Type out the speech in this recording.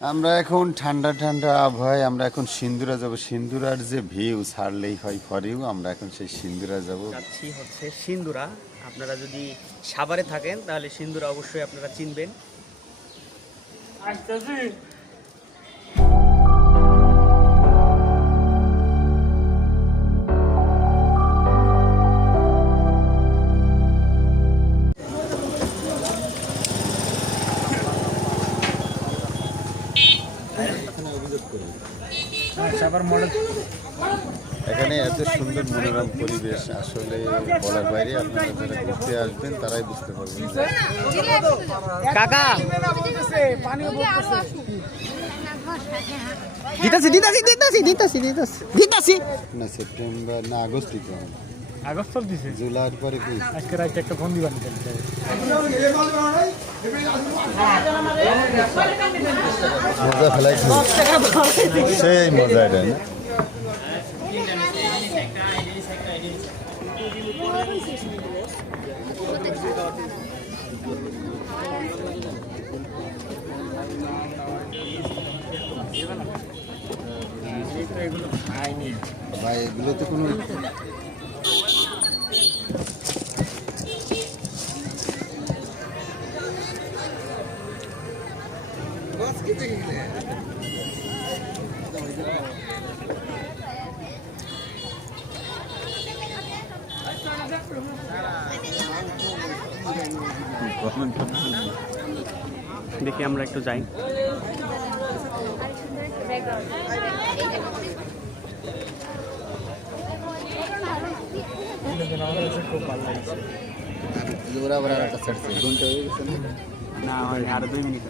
আমরা এখন ঠান্ডা ঠান্ডা আবহাওয়ায় আমরা এখন সিন্দুরা যাব। সিন্দুরার যে ভিউ ছাড়লেই হয় পরেও আমরা এখন সেই সিন্দুরা যাব। যাচ্ছি হচ্ছে সিন্দুরা। আপনারা যদি সাভারে থাকেন তাহলে সিন্দুরা অবশ্যই আপনারা চিনবেন। এখানে এত সুন্দর মনোরম পরিবেশ আসলে বলার বাইরে। আপনারা যারা ঘুরতে আসবেন তারাই বুঝতে পারবেন। কাকা দিতাছি দিতাছি দিতাছি দিতাছি দিতাছি দিতাছি না সেপ্টেম্বর না আগস্টই তো আগস্ট দিছে জুলাইয়ের পরে কি আজকে রাতে একটা ফোন দিবানি মজা ফেলাইছে সেই মজা এটা না। ভাই এগুলোতে কোনো দেখি আমরা একটু যাই। খুব ভালো লাগছে বরাবর আর একটা সেট ঘন্টা হয়ে গেছে না না আরো 2 মিনিট।